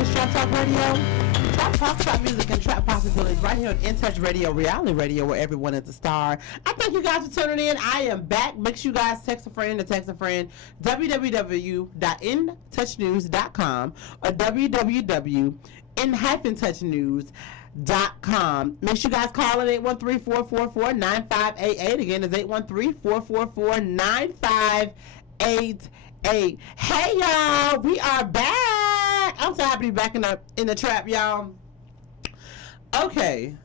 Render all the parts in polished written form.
is Trap Talk Radio. Trap talks about music and trap possibilities right here on In Touch Radio, reality radio, where everyone is a star. I thank you guys for tuning in. I am back. Make sure you guys text a friend www.intouchnews.com or www.in-touchnews.com. Make sure you guys call at 813-444-9588. Again, it's 813-444-9588. Hey y'all, we are back. I'm so happy to be back in the trap, y'all. Okay.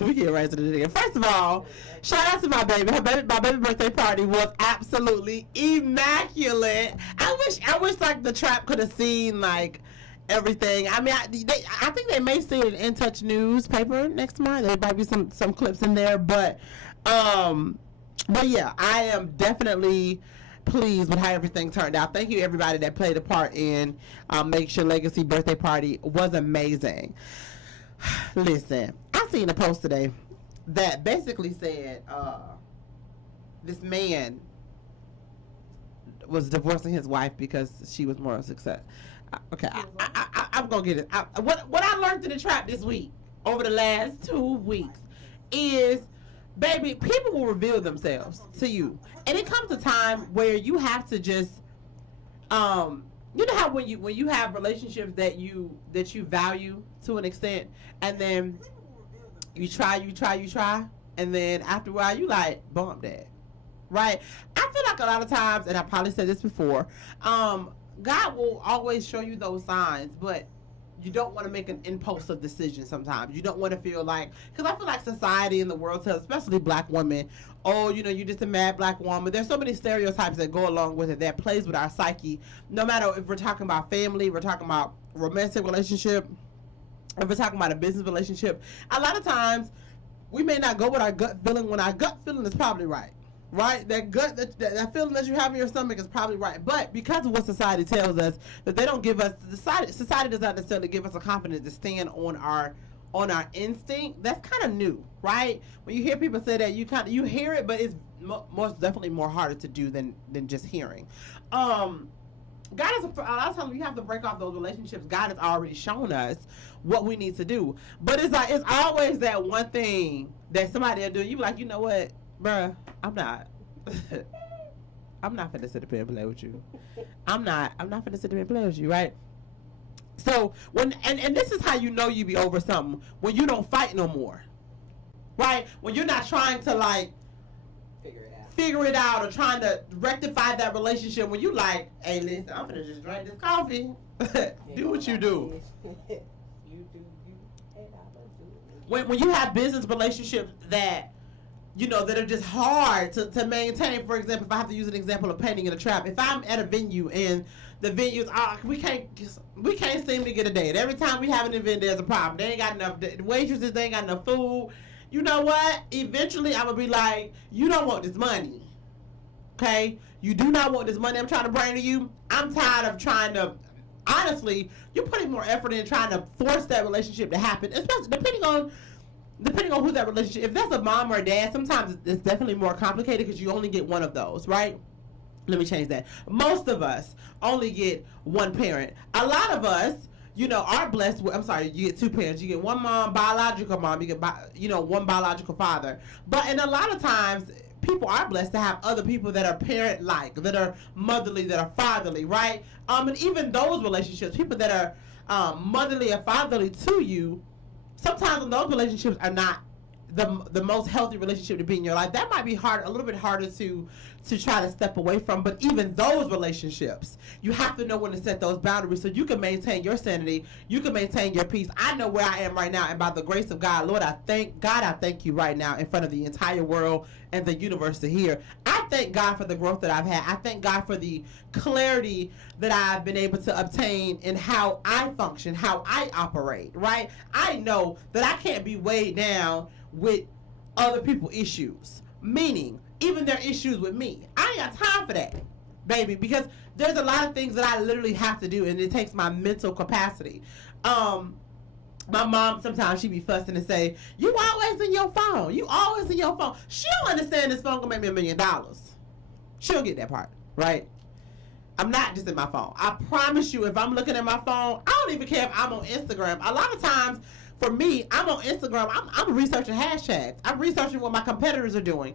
We get right to the thing. First of all, shout out to my baby. My baby birthday party was absolutely immaculate. I wish like the trap could have seen like everything. I mean, I think they may see it in Touch newspaper next month. There might be some clips in there, but yeah, I am definitely pleased with how everything turned out. Thank you everybody that played a part in Make Sure Legacy birthday party was amazing. Listen, I seen a post today that basically said this man was divorcing his wife because she was more success. Okay, I'm gonna get it. What I learned in the trap this week, over the last 2 weeks, is, baby, people will reveal themselves to you, and it comes a time where you have to just, you know how when you have relationships that you value to an extent, and then you try, and then after a while you like bump that, right? I feel like a lot of times, and I probably said this before, God will always show you those signs, but you don't want to make an impulsive decision sometimes. You don't want to feel like, because I feel like society and the world tells, especially black women, oh, you know, you're just a mad black woman. There's so many stereotypes that go along with it that plays with our psyche. No matter if we're talking about family, we're talking about romantic relationship, if we're talking about a business relationship, a lot of times we may not go with our gut feeling when our gut feeling is probably right. Right? That gut, that feeling that you have in your stomach is probably right. But because of what society tells us, that they don't give us, society does not necessarily give us a confidence to stand on our instinct. That's kind of new, right? When you hear people say that, you hear it, but it's most definitely more harder to do than just hearing. God is a lot of times we have to break off those relationships. God has already shown us what we need to do, but it's always that one thing that somebody will do. You be like, you know what, bruh, I'm not finna sit up here and play with you. I'm not finna sit up here and play with you, right? So when and this is how you know you be over something, when you don't fight no more, right? When you're not trying to like figure it out or trying to rectify that relationship. When you like, hey, listen, I'm finna just drink this coffee. Do what you do. When you have business relationships that, you know, that are just hard to maintain. For example, if I have to use an example of painting in a trap, if I'm at a venue and the venues we can't seem to get a date. Every time we have an event, there's a problem. They ain't got enough waitresses. They ain't got enough food. You know what? Eventually, I'm gonna be like, you don't want this money, okay? You do not want this money I'm trying to bring to you. I'm tired of trying to. Honestly, you're putting more effort in trying to force that relationship to happen, especially depending on who that relationship. If that's a mom or a dad, sometimes it's definitely more complicated because you only get one of those, right? Let me change that. Most of us only get one parent. A lot of us, you know, are blessed with, you get two parents. You get one mom, biological mom, you get, one biological father. And a lot of times, people are blessed to have other people that are parent-like, that are motherly, that are fatherly, right? And even those relationships, people that are motherly or fatherly to you, sometimes when those relationships are not the most healthy relationship to be in your life, that might be a little bit harder to try to step away from. But even those relationships, you have to know when to set those boundaries so you can maintain your sanity, you can maintain your peace. I know where I am right now, and by the grace of God, Lord, I thank you right now in front of the entire world and the universe to hear. I thank God for the growth that I've had. I thank God for the clarity that I've been able to obtain in how I function, how I operate, right? I know that I can't be weighed down with other people's issues, meaning even their issues with me. I ain't got time for that, baby, because there's a lot of things that I literally have to do, and it takes my mental capacity. My mom, sometimes she be fussing and say, you always in your phone. You always in your phone. She don't understand this phone gonna make me $1 million. She'll get that part, right? I'm not just in my phone. I promise you, if I'm looking at my phone, I don't even care if I'm on Instagram. A lot of times, for me, I'm on Instagram. I'm researching hashtags. I'm researching what my competitors are doing.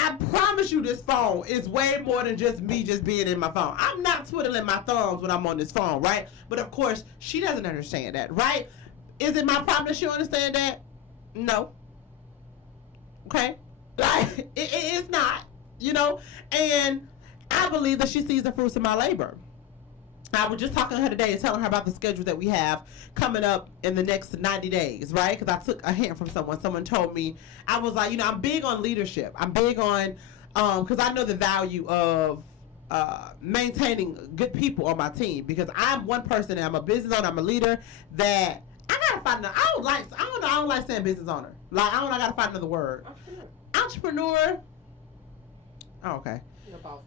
I promise you, this phone is way more than just me just being in my phone. I'm not twiddling my thumbs when I'm on this phone, right? But of course, she doesn't understand that, right? Is it my problem that she understand that? No. Okay? Like, it's not, you know? And I believe that she sees the fruits of my labor. I was just talking to her today and telling her about the schedule that we have coming up in the next 90 days, right? Because I took a hint from someone. Someone told me, I was like, you know, I'm big on leadership. I'm big on, because I know the value of maintaining good people on my team. Because I'm one person, and I'm a business owner, I'm a leader, that I gotta find another, I don't like saying business owner. Like, I gotta find another word. Entrepreneur. Oh, okay. You're a boss.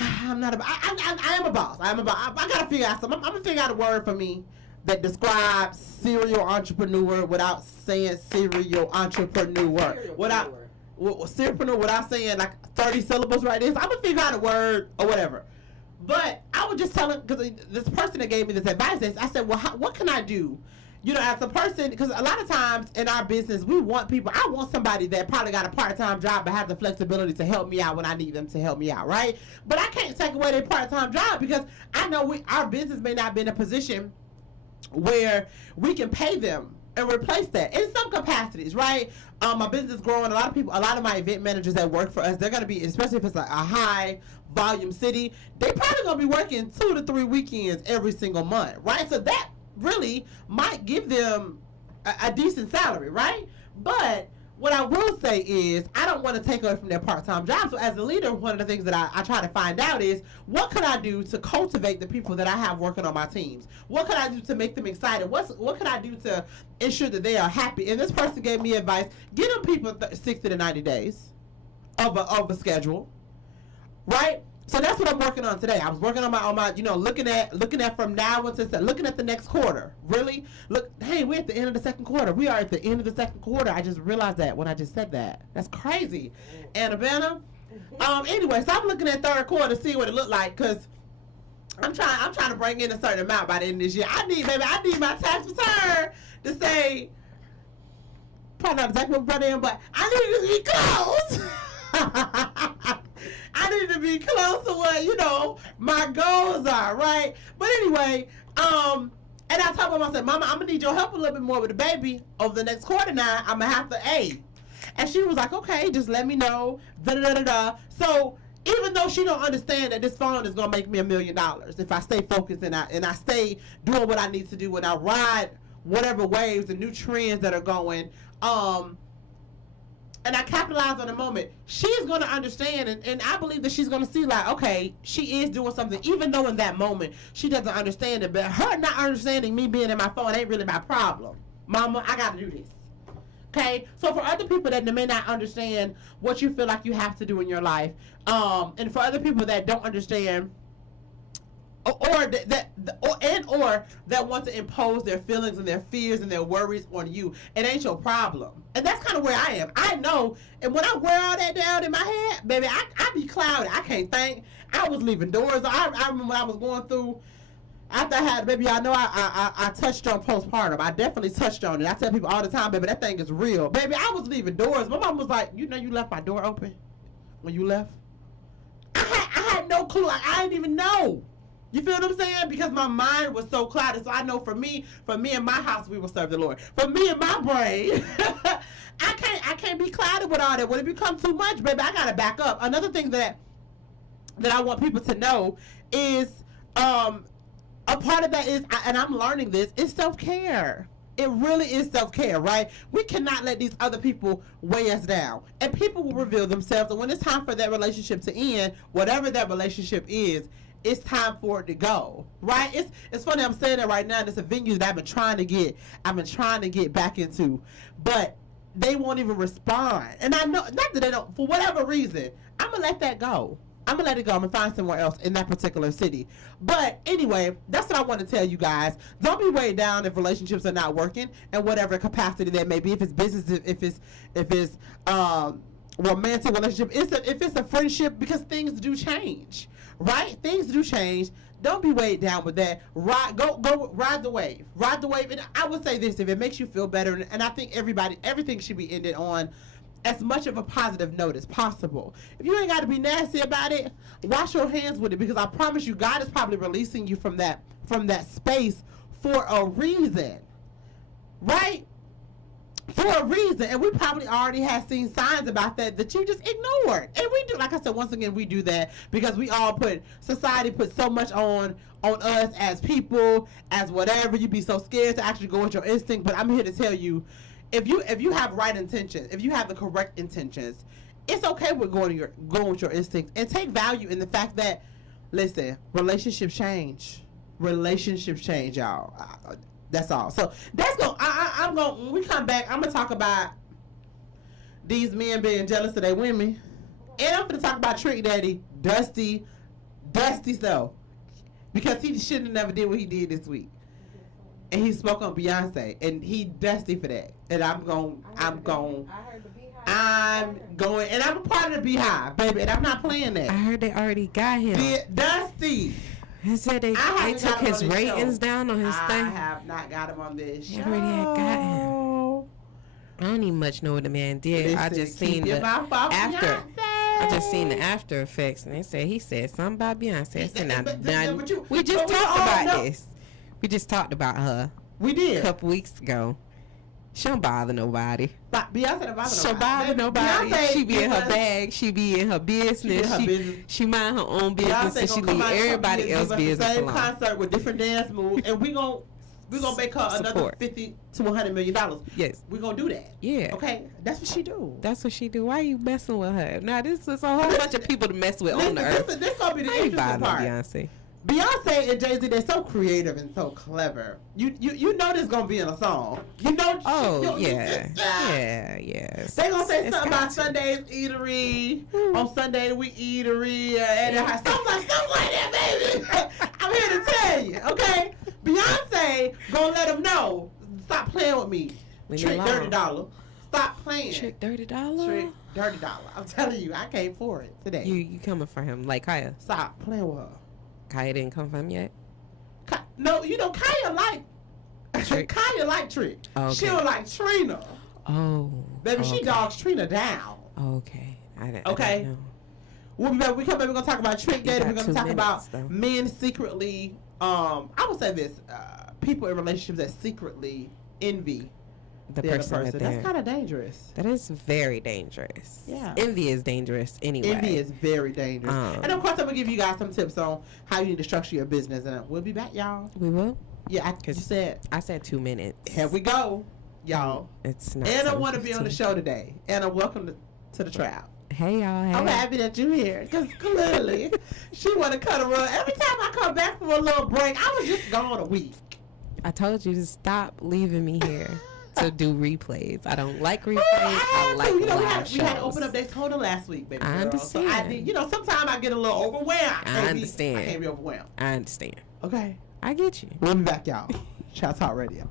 I'm not a. I am a boss. I am a boss. I gotta figure out something. I'm gonna figure out a word for me that describes serial entrepreneur without saying serial entrepreneur. Serialpreneur without saying like 30 syllables right there. So I'm gonna figure out a word or whatever. But I was just telling, because this person that gave me this advice, I said, well, what can I do? You know, as a person, because a lot of times in our business, we want people, I want somebody that probably got a part-time job but has the flexibility to help me out when I need them to help me out, right? But I can't take away their part-time job because I know our business may not be in a position where we can pay them and replace that in some capacities, right? My business is growing. A lot of my event managers that work for us, they're going to be, especially if it's like a high volume city, they probably going to be working 2 to 3 weekends every single month, right? So that really might give them a decent salary, right? But what I will say is I don't want to take away from their part-time job. So as a leader, one of the things that I try to find out is what could I do to cultivate the people that I have working on my teams? What could I do to make them excited? What could I do to ensure that they are happy? And this person gave me advice: give them people 60 to 90 days of a schedule, right? So that's what I'm working on today. I was working on my you know, looking at from now until looking at the next quarter. Really? Look, hey, we're at the end of the second quarter. We are at the end of the second quarter. I just realized that when I just said that. That's crazy. Annabella. Anyway, so I'm looking at third quarter to see what it looked like, because I'm trying to bring in a certain amount by the end of this year. I need my tax return to say, probably not exactly what brought in, but I need to be close. I need to be close to what, you know, my goals are, right? But anyway, and I told Mama, I said, Mama, I'm going to need your help a little bit more with the baby over the next quarter now. I'm going to have to, And she was like, okay, just let me know, da-da-da-da-da. So even though she don't understand that this phone is going to make me $1 million if I stay focused and I stay doing what I need to do, and I ride whatever waves and new trends that are going, and I capitalize on the moment, she's going to understand, and I believe that she's going to see, like, okay, she is doing something, even though in that moment she doesn't understand it. But her not understanding me being in my phone ain't really my problem. Mama, I got to do this. Okay? So for other people that may not understand what you feel like you have to do in your life, and for other people that don't understand, or that want to impose their feelings and their fears and their worries on you, it ain't your problem. And that's kind of where I am. I know, and when I wear all that down in my head, baby, I be clouded. I can't think. I was leaving doors. I remember when I was going through, after I had baby, I know I touched on postpartum. I definitely touched on it. I tell people all the time, baby, that thing is real. Baby, I was leaving doors. My mom was like, you know, you left my door open when you left. I had no clue. I didn't even know. You feel what I'm saying? Because my mind was so clouded. So I know for me in my house, we will serve the Lord. For me in my brain, I can't be clouded with all that. When it becomes too much, baby, I gotta back up. Another thing that I want people to know is a part of that is, and I'm learning this, is self-care. It really is self-care, right? We cannot let these other people weigh us down. And people will reveal themselves. And when it's time for that relationship to end, whatever that relationship is, it's time for it to go, right? It's funny I'm saying that right now. There's a venue that I've been trying to get back into, but they won't even respond. And I know, not that they don't, for whatever reason, I'm gonna let that go. I'm gonna let it go. I'm gonna find somewhere else in that particular city. But anyway, that's what I want to tell you guys. Don't be weighed down if relationships are not working in whatever capacity that may be. If it's business, if it's romantic relationship, if it's a friendship, because things do change, right? Things do change. Don't be weighed down with that. Ride the wave. Ride the wave. And I would say this, if it makes you feel better, and I think everything should be ended on as much of a positive note as possible. If you ain't got to be nasty about it, wash your hands with it, because I promise you, God is probably releasing you from that space for a reason, right? For a reason. And we probably already have seen signs about that you just ignored. And we do, like I said, once again, we do that because society puts so much on us as people, as whatever. You be so scared to actually go with your instinct. But I'm here to tell you, if you have right intentions, if you have the correct intentions, it's okay with going with your instincts, and take value in the fact that, listen, relationships change. Relationships change, y'all. That's all. So that's I'm going. When we come back, I'm gonna talk about these men being jealous of their women, and I'm gonna talk about Trick Daddy, Dusty self, because he shouldn't have never did what he did this week, and he spoke on Beyonce, and he Dusty for that. And I'm going, and I'm a part of the Beehive, baby, and I'm not playing that. I heard they already got him. Dusty. He said they took his ratings down on his thing. I have not got him on this show. They already had got him. I don't even much know what the man did. Listen, I just seen the after. Beyonce. I just seen the after effects, and he said something about Beyonce. I said, we just talked about this. We just talked about her. We did a couple weeks ago. She don't bother nobody. But Beyonce don't bother nobody. She bother nobody. Beyonce, she be in her bag. She be in her business. She mind her own business, and she leave everybody else's business alone. Same alone. concert with different dance moves, and we gonna make her another $50 to $100 million. Yes, we gonna do that. Yeah. Okay, that's what she do. That's what she do. Why are you messing with her? Now this is a whole bunch of people to mess with on the earth. This gonna be the interesting part. Beyonce and Jay-Z, they're so creative and so clever. You know this gonna be in a song. You know. Yeah. They gonna say something about Sunday's eatery. On Sunday we eatery and something like that, baby. I'm here to tell you, okay? Beyonce gonna let them know. Stop playing with me. Trick Dirty Dollar. Stop playing. Trick Dirty Dollar. Trick Dirty Dollar. I'm telling you, I came for it today. You coming for him like Kaya? Stop playing with her. Kaya didn't come for him yet? No, Kaya like Trick. Kaya like Trick. Okay. She don't like Trina. Oh. Baby, she dogs Trina down. Okay. I didn't know. We'll be back. We come back. We're going to talk about Trick Daddy. We're going to talk about men secretly, I would say this, people in relationships that secretly envy the person. That's kind of dangerous. That is very dangerous. Yeah. Envy is dangerous anyway. Envy is very dangerous. And of course, I'm going to give you guys some tips on how you need to structure your business. And we'll be back, y'all. We will? Yeah, I said 2 minutes. Here we go, y'all. It's not. Anna want to be on the show today. Anna, welcome to the Trap. Hey, y'all. Hey. I'm happy that you're here because clearly she want to cut a rug. Every time I come back from a little break, I was just gone a week. I told you to stop leaving me here to do replays. I don't like replays. I like live shows. We had to open up Daytona last week, baby. I understand. So I did, sometimes I get a little overwhelmed. I understand. I can't be overwhelmed. I understand. Okay. I get you. We'll be back, y'all. Shout Talk Radio.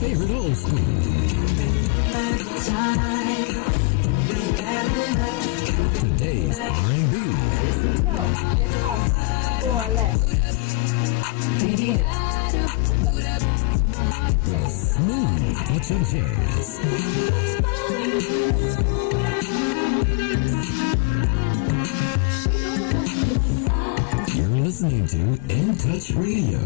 Favorite old school. Today's R&B. With a smooth touch of jazz. You're listening to In Touch Radio.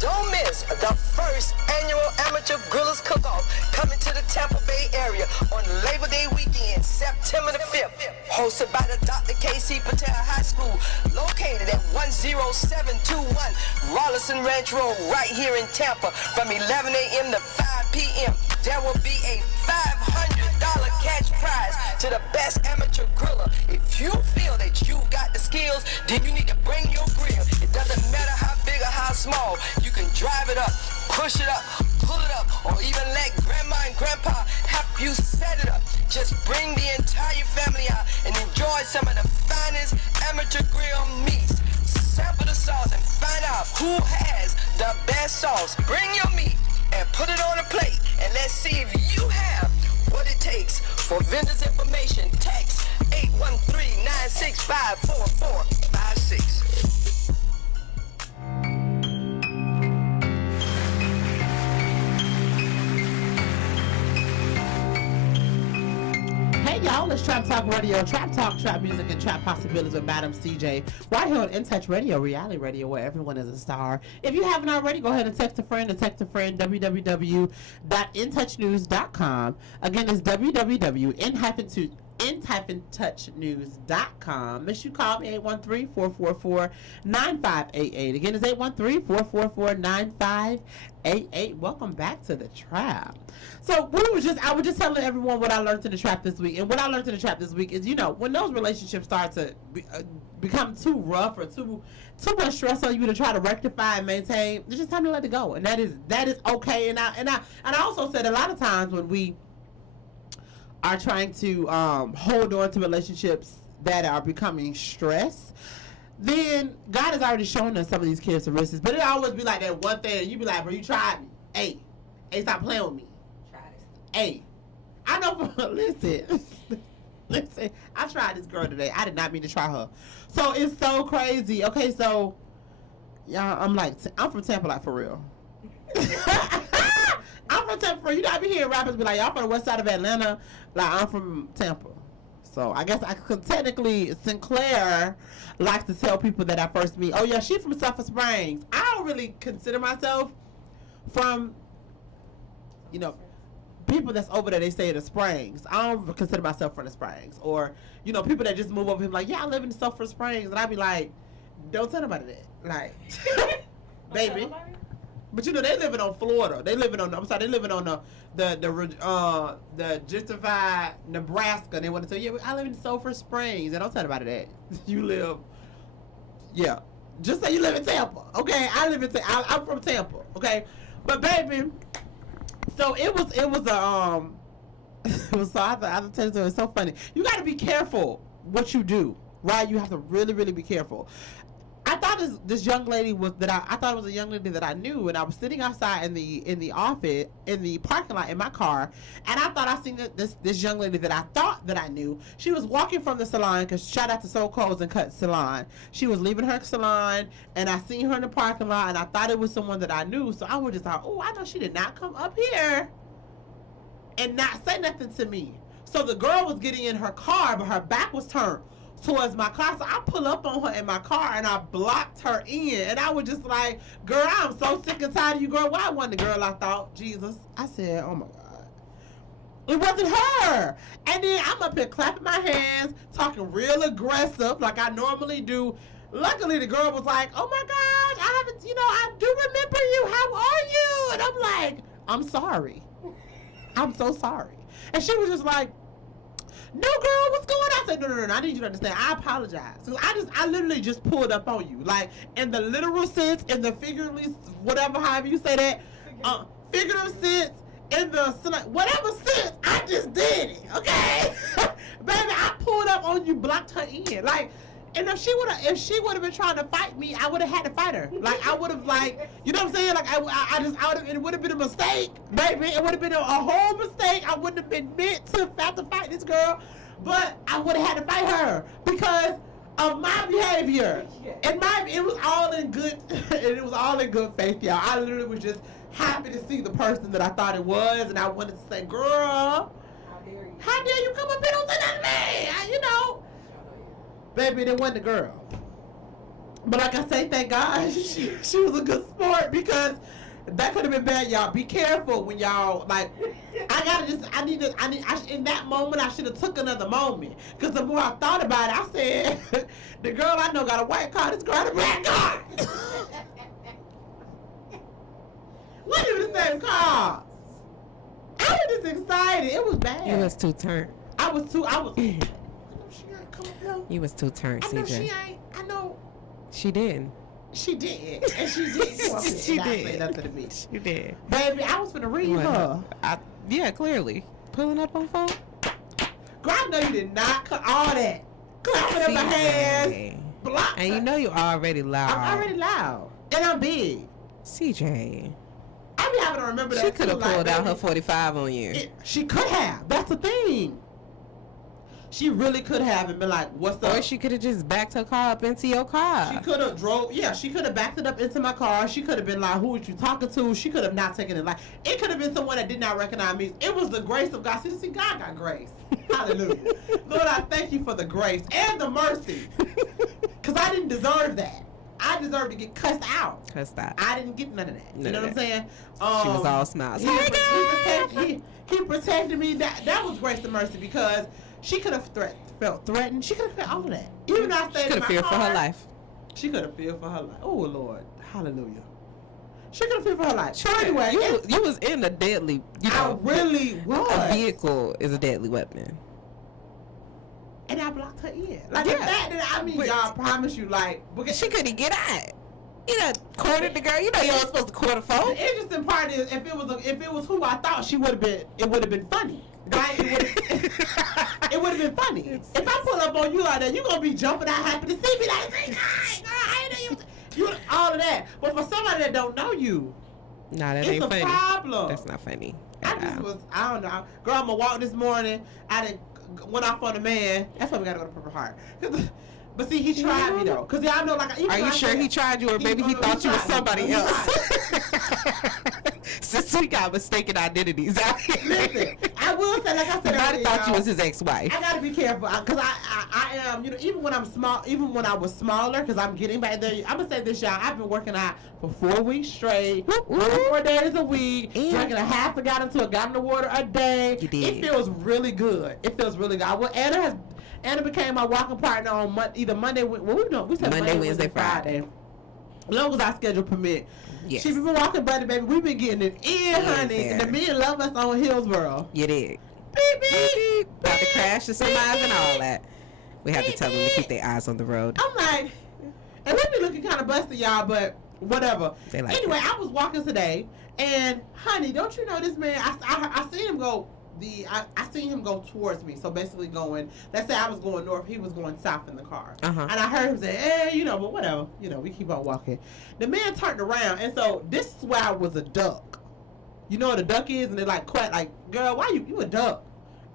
Don't miss the first annual Amateur Grillers Cook-Off coming to the Tampa Bay area on Labor Day weekend, September the 5th. Hosted by the Dr. K.C. Patel High School, located at 10721 Rollison Ranch Road, right here in Tampa, from 11 a.m. to 5 p.m. There will be a $500 cash prize to the best amateur griller. If you feel that you got the skills, then you need to bring your grill. It doesn't matter how big or how small. You can drive it up, push it up, pull it up, or even let grandma and grandpa help you set it up. Just bring the entire family out and enjoy some of the finest amateur grill meats. Sample the sauce and find out who has the best sauce. Bring your meat and put it on a plate, and let's see if you have what it takes. For vendors information, text 813-965-4456. Hey y'all, it's Trap Talk Radio, Trap Talk, Trap Music, and Trap Possibilities with Madam CJ. Right here on In Touch Radio, reality radio, where everyone is a star. If you haven't already, go ahead and text a friend, www.intouchnews.com. Again, it's www.in-touchnews.com. Make sure you call me 813-444-9588. Again, it's 813-444-9588. Welcome back to the Trap. So I was just telling everyone what I learned in the trap this week. And what I learned in the trap this week is, when those relationships start to become too rough or too much stress on you to try to rectify and maintain, it's just time to let it go. And that is okay. And I also said a lot of times when we are trying to hold on to relationships that are becoming stress, then God has already shown us some of these characteristics. But it always be like that one thing, and you be like, bro, you tried me. Hey, stop playing with me. Hey, I know. Listen, I tried this girl today. I did not mean to try her. So it's so crazy. Okay, so y'all, I'm from Tampa, like, for real. I'm from Tampa. You know, I be hearing rappers be like, y'all from the west side of Atlanta. Like, I'm from Tampa. So I guess I could technically, Sinclair likes to tell people that I first meet, oh yeah, she's from Sulphur Springs. I don't really consider myself from, people that's over there, they say the Springs. I don't consider myself from the Springs. Or, people that just move over here like, yeah, I live in Sulphur Springs. And I be like, don't tell nobody that. Like, baby. But they living on Florida. They living on the gentrified Nebraska. They want to tell you, I live in Sulphur Springs. And don't tell nobody that. You live, yeah. Just say you live in Tampa. Okay, I'm from Tampa. Okay, but baby, so it was so I have to tell you something. It's so funny. You got to be careful what you do, right? You have to really, really be careful. I thought this young lady I thought it was a young lady that I knew, and I was sitting outside in the office, in the parking lot in my car, and I thought I seen this young lady that I thought that I knew. She was walking from the salon, because shout out to Soul Codes and Cut Salon. She was leaving her salon, and I seen her in the parking lot, and I thought it was someone that I knew. So I was just like, oh, I know she did not come up here and not say nothing to me. So the girl was getting in her car, but her back was turned towards my car. So I pull up on her in my car and I blocked her in. And I was just like, girl, I'm so sick and tired of you, girl. Why wasn't the girl I thought? Jesus. I said, oh my God. It wasn't her. And then I'm up here clapping my hands, talking real aggressive like I normally do. Luckily, the girl was like, oh my gosh, I do remember you. How are you? And I'm like, I'm sorry. I'm so sorry. And she was just like, no, girl, what's going on? I said, no, I need you to understand. I apologize. So I literally just pulled up on you. Like, in the literal sense, in the figurative, whatever, however you say that, figurative sense, in the, whatever sense, I just did it, okay? Baby, I pulled up on you, blocked her in. Like, and if she would have been trying to fight me, I would have had to fight her. Like, I would have, like, you know what I'm saying? Like, it would have been a mistake, baby. It would have been a whole mistake. I wouldn't have been meant to have to fight this girl, but I would have had to fight her because of my behavior. And it was all in good, it was all in good faith, y'all. I literally was just happy to see the person that I thought it was, and I wanted to say, girl, how dare you come up here and say that to me? Baby, it wasn't the girl. But like I say, thank God she was a good sport, because that could have been bad, y'all. Be careful when y'all, like, in that moment, I should have took another moment. Because the more I thought about it, I said, the girl I know got a white car, this girl got a black car. What is the same car? I was just excited. It was bad. You was too turned. You was too turned, CJ. I know. She didn't. She did. And she did. She not did. Say nothing to me. She did. Baby, I was finna read her. Yeah, clearly. Pulling up on phone. Girl, I know you did not cut all that. Clapping in my hands. Block. And you know you already loud. I'm already loud. And I'm big. CJ. I be having to remember that. She could have too, pulled like, out her 45 on you. She could have. That's the thing. She really could have and been like, what's up? Or she could have just backed her car up into your car. She could have she could have backed it up into my car. She could have been like, who was you talking to? She could have not taken it like, it could have been someone that did not recognize me. It was the grace of God. See, God got grace. Hallelujah. Lord, I thank you for the grace and the mercy. Because I didn't deserve that. I deserved to get cussed out. Cussed out. I didn't get none of that. You know what I'm saying? She was all smiles. He protected me. That was grace and mercy because she could have felt threatened. She could have felt all of that. Even though I stayed in my car. She could have feared for her life. She could have feared for her life. Oh, Lord. Hallelujah. She could have feared for her life. So Sure. anyway. You was in a deadly, I really was. A vehicle is a deadly weapon. And I blocked her in. Like, Yeah. the fact that, y'all promise you, like. Because She couldn't get out. You know, courted the girl. You know you weren't supposed to court a the phone. interesting part is, if it was who I thought she would have been, it would have been funny. Right? It would have been funny. If I pull up on you like that, you're going to be jumping out happy to see me like, girl, I know you. All of that. But for somebody that don't know you, Nah, that it's ain't a funny. problem. That's not funny. I don't know. Girl, I'm going to walk this morning. I didn't went off on a man. That's why we got to go to Purple Heart. But see, he tried me though. Because y'all know, like, even Are you sure he tried you, or maybe he thought you was somebody else? Since we got mistaken identities out here. Listen, I will say, like I said, I thought you was his ex-wife. I gotta be careful because I am, even when I'm small, even when I was smaller, because I'm getting back there. I'm gonna say this, y'all. I've been working out for 4 weeks straight, 4 days a week, drinking a half a gallon to a gallon of water a day. You did. It feels really good. It feels really good. Anna became my walking partner on either Monday. We said Monday, Wednesday, Friday. As long as our schedule permit. Yes. She been walking, buddy, baby. We've been getting it in, honey. And the men love us on Hillsboro. You did. Beep, beep. About to crash to some eyes and all that. We have to tell them to keep their eyes on the road. I'm like, and they be looking kind of busted, y'all, but whatever. Anyway, I was walking today, and honey, don't you know this man? I seen him go. I seen him go towards me. So basically going, let's say I was going north, he was going south in the car. And I heard him say, hey, but whatever. We keep on walking. The man turned around, and so this is where I was a duck. You know what a duck is? And they're like, quack, like, girl, why you a duck?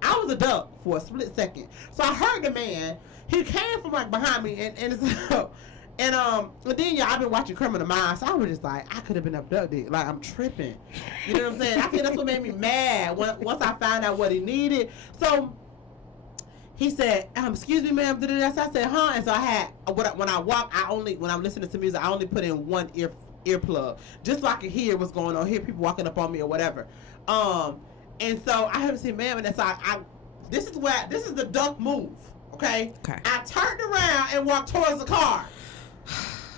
I was a duck for a split second. So I heard the man, he came from like behind me, and so, and then I've been watching Criminal Minds, so I was just like, I could have been abducted. Like, I'm tripping. You know what I'm saying? I think that's what made me mad once I found out what he needed. So he said, excuse me, ma'am. I said, huh? And so I had, when I walk, when I'm listening to music, I only put in one earplug, just so I could hear what's going on, hear people walking up on me or whatever. And so I haven't seen, ma'am, and that's this is the duck move. Okay. I turned around and walked towards the car.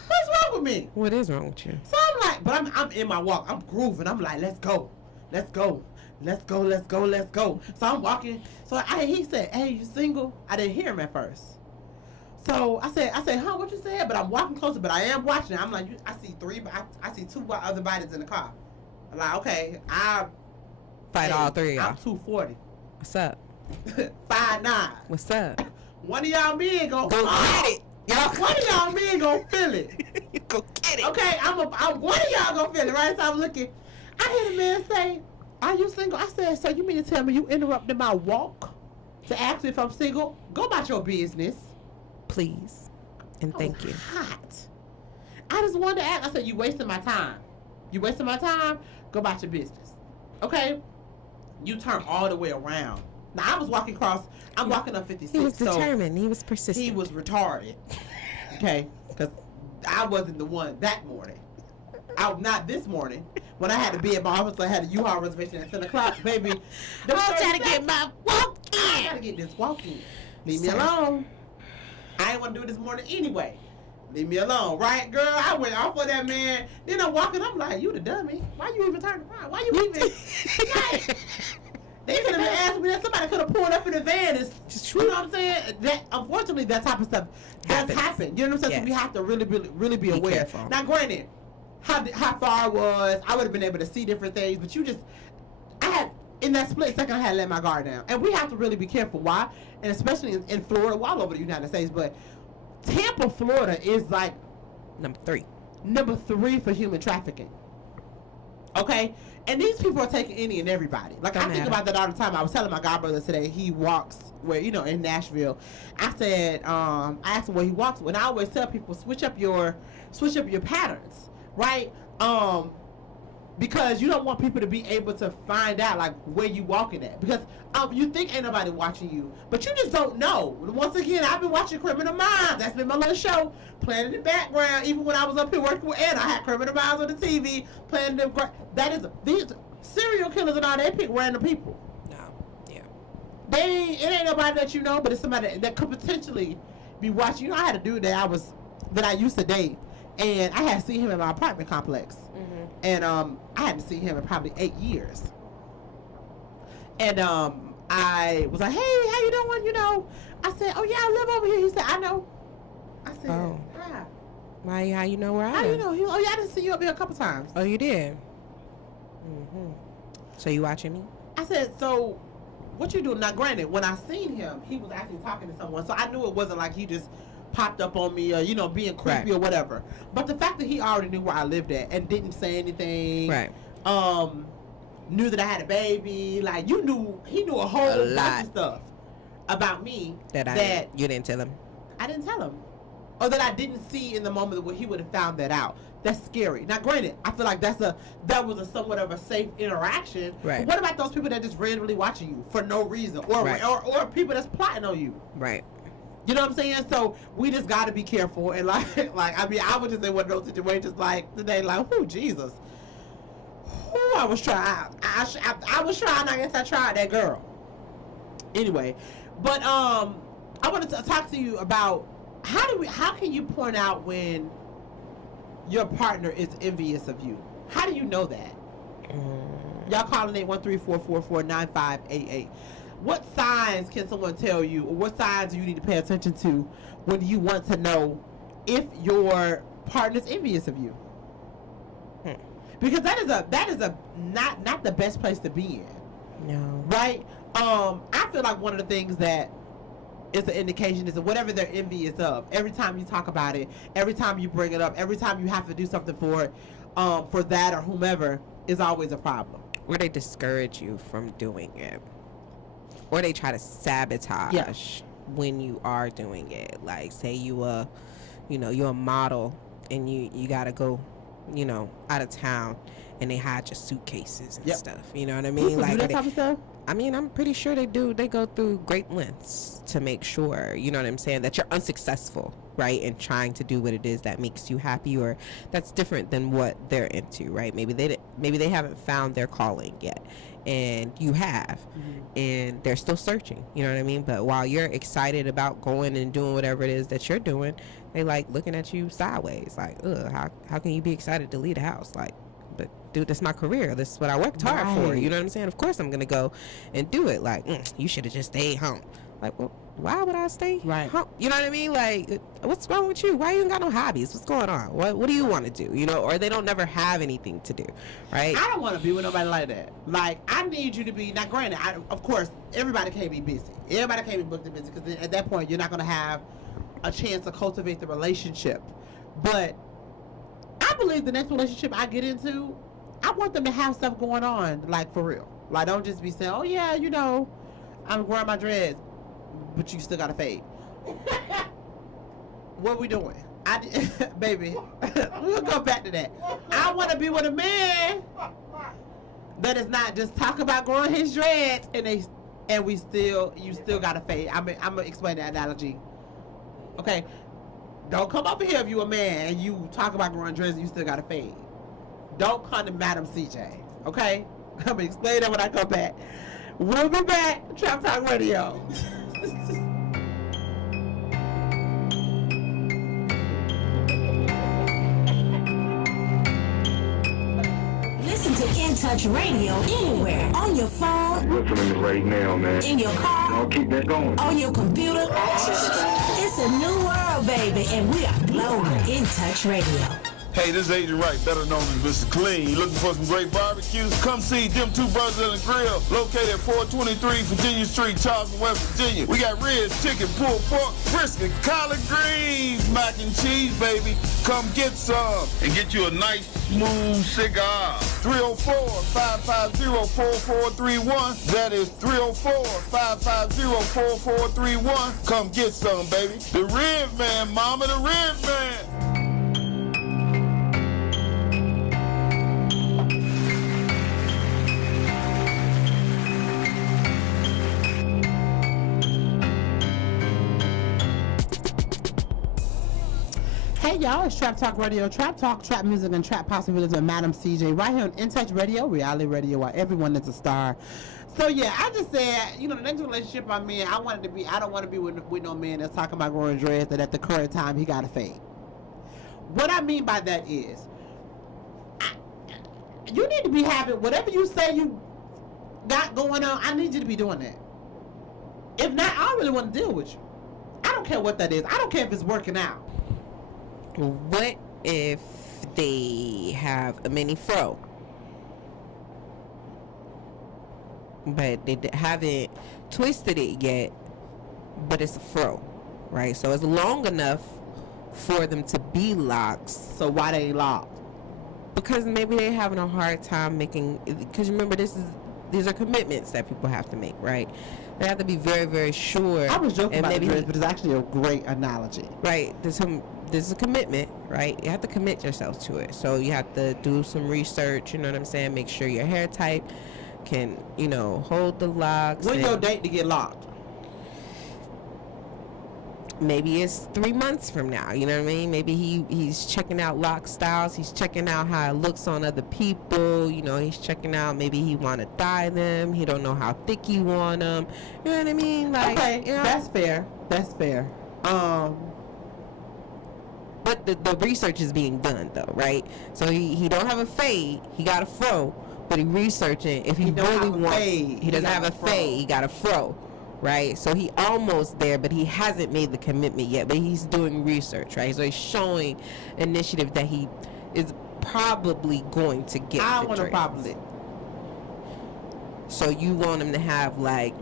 What's wrong with me? What is wrong with you? So I'm like, but I'm in my walk. I'm grooving. I'm like, let's go. So I'm walking. So he said, hey, you single? I didn't hear him at first. So I said, huh, what you said? But I'm walking closer, but I am watching. I'm like, I see I see 2 other bodies in the car. I'm like, okay, I fight all 3 of y'all. I'm 240. What's up? 5'9". What's up? One of y'all men go get it. One of y'all men gonna feel it. Go get it. Okay, I'm one of y'all gonna feel it, right? So I'm looking. I hear the man say, are you single? I said, so you mean to tell me you interrupted my walk to ask me if I'm single? Go about your business. Please. And thank you. Hot. I just wanted to ask. I said, you wasting my time. You wasting my time? Go about your business. Okay? You turn all the way around. Now, I was walking across. I'm walking up 56. He was determined. He was persistent. He was retarded. Okay? Because I wasn't the one that morning. Not this morning. When I had to be at my office, I had a U-Haul reservation at 10 o'clock. Baby, I'm trying to get my walk in. I got to get this walk in. Leave me alone. I ain't want to do it this morning anyway. Leave me alone. Right, girl? I went off of that man. Then I'm walking. I'm like, you the dummy. Why you even turn around? Why you even... They could have asked me that. Somebody could have pulled up in the van. And, you know what I'm saying? That unfortunately, that type of stuff does happen. You know what I'm saying? Yes. So we have to really be aware. Careful. Now, granted, how far I was, I would have been able to see different things, but I had. In that split second, I had to let my guard down. And we have to really be careful. Why? And especially in Florida, well, all over the United States, but Tampa, Florida is like Number 3 for human trafficking. Okay? And these people are taking any and everybody. Like, I think about that all the time. I was telling my godbrother today, he walks where, in Nashville. I said, I asked him where he walks. When I always tell people, switch up your patterns, right? Because you don't want people to be able to find out like where you walking at, because you think ain't nobody watching you, but you just don't know. Once again, I've been watching Criminal Minds. That's been my little show playing in the background. Even when I was up here working with Anna, I had Criminal Minds on the TV playing them. These serial killers and all, they pick random people. No, yeah. It ain't nobody that you know, but it's somebody that could potentially be watching. I had a dude that I used to date, and I had seen him in my apartment complex. And I hadn't seen him in probably 8 years. And I was like, hey, how you doing? I said, oh yeah, I live over here. He said, I know. I said, Oh. Hi. Why? How you know where I am? How you know? He, oh yeah, I didn't see you up here a couple times. Oh, you did? So you watching me? I said, so what you doing? Now granted, when I seen him, he was actually talking to someone. So I knew it wasn't like he just popped up on me or being creepy or whatever. But the fact that he already knew where I lived at and didn't say anything, knew that I had a baby, like he knew a whole bunch of stuff about me that you didn't tell him. I didn't tell him, or that I didn't see in the moment where he would have found that out. That's scary. Now granted, I feel like that was a somewhat of a safe interaction. Right. But what about those people that just randomly watching you for no reason, or people that's plotting on you? Right. You know what I'm saying? So we just got to be careful. And I was just in one of those situations like today, like, oh, Jesus. I was trying. I was trying. I guess I tried that girl. Anyway, but I wanted to talk to you about how can you point out when your partner is envious of you? How do you know that? Y'all calling 813-444-9588. What signs can someone tell you, or what signs do you need to pay attention to when you want to know if your partner's envious of you? Because that is a not the best place to be in. No. Right? I feel like one of the things that is an indication is that whatever they're envious of, every time you talk about it, every time you bring it up, every time you have to do something for that or whomever, is always a problem. Or they discourage you from doing it. Or they try to sabotage when you are doing it. Like, say you're a model and you gotta go, out of town, and they hide your suitcases and stuff. You know what I mean? People do that type of stuff? I mean, I'm pretty sure they do. They go through great lengths to make sure, you know what I'm saying, that you're unsuccessful, right, in trying to do what it is that makes you happy, or that's different than what they're into, right? Maybe they haven't found their calling yet, and you have, and they're still searching, you know what I mean? But while you're excited about going and doing whatever it is that you're doing, they like looking at you sideways, like, ugh, how can you be excited to leave the house? Like, but dude, that's my career. This is what I worked hard for. You know what I'm saying? Of course I'm gonna go and do it. Like, you should have just stayed home. Like, well, why would I stay home? You know what I mean? Like, what's wrong with you? Why you ain't got no hobbies? What's going on? What do you want to do? Or they don't never have anything to do, right? I don't want to be with nobody like that. Like, I need you to be, now granted, of course, everybody can't be busy. Everybody can't be booked and busy, because at that point, you're not going to have a chance to cultivate the relationship. But I believe the next relationship I get into, I want them to have stuff going on, like, for real. Like, don't just be saying, oh yeah, I'm growing my dreads, but you still got to fade. What we doing? Baby, we'll go back to that. I want to be with a man that is not just talk about growing his dreads and you still got to fade. I'm gonna explain that analogy. Okay, don't come over here if you a man and you talk about growing dreads and you still got to fade. Don't come to Madam CJ. Okay, I'm gonna explain that when I come back. We'll be back. Trap Talk Radio. Listen to In Touch Radio anywhere. On your phone. Listening right now, man. In your car. I'll keep that going. On your computer. It's a new world, baby, and we are global. In Touch Radio. Hey, this is Agent Wright, better known as Mr. Clean. You looking for some great barbecue? Come see them two brothers in the grill, located at 423 Virginia Street, Charleston, West Virginia. We got ribs, chicken, pulled pork, brisket, collard greens, mac and cheese, baby. Come get some and get you a nice, smooth cigar. 304-550-4431. That is 304-550-4431. Come get some, baby. The Rib Man, mama, the Rib Man. Hey y'all, it's Trap Talk Radio, Trap Talk, Trap Music, and Trap Possibilities with Madam CJ right here on In Touch Radio, reality radio, where everyone is a star. So yeah, I just said, the next relationship I'm in, I don't want to be with no man that's talking about growing dreads that at the current time he got to fade. What I mean by that is, you need to be having whatever you say you got going on. I need you to be doing that. If not, I don't really want to deal with you. I don't care what that is. I don't care if it's working out. What if they have a mini fro, but they haven't twisted it yet, but it's a fro, right? So it's long enough for them to be locks. So why they locked? Because maybe they're having a hard time making, because remember, these are commitments that people have to make, right? They have to be very, very sure. I was joking about maybe the dress, but it's actually a great analogy. Right. There's a commitment, right? You have to commit yourself to it. So you have to do some research, you know what I'm saying? Make sure your hair type can, hold the locks. When your date to get locked? Maybe it's 3 months from now, you know what I mean? Maybe he's checking out lock styles. He's checking out how it looks on other people. He's checking out, maybe he want to dye them. He don't know how thick he want them. You know what I mean? Like, okay, that's fair. That's fair. But the research is being done, though, right? So he don't have a fade. He got a fro, but he researching. If he really wants, he doesn't have a fade. He got a fro. Right, so he almost there, but he hasn't made the commitment yet. But he's doing research, right? So he's showing initiative that he is probably going to get. I want to probably. So you want him to have like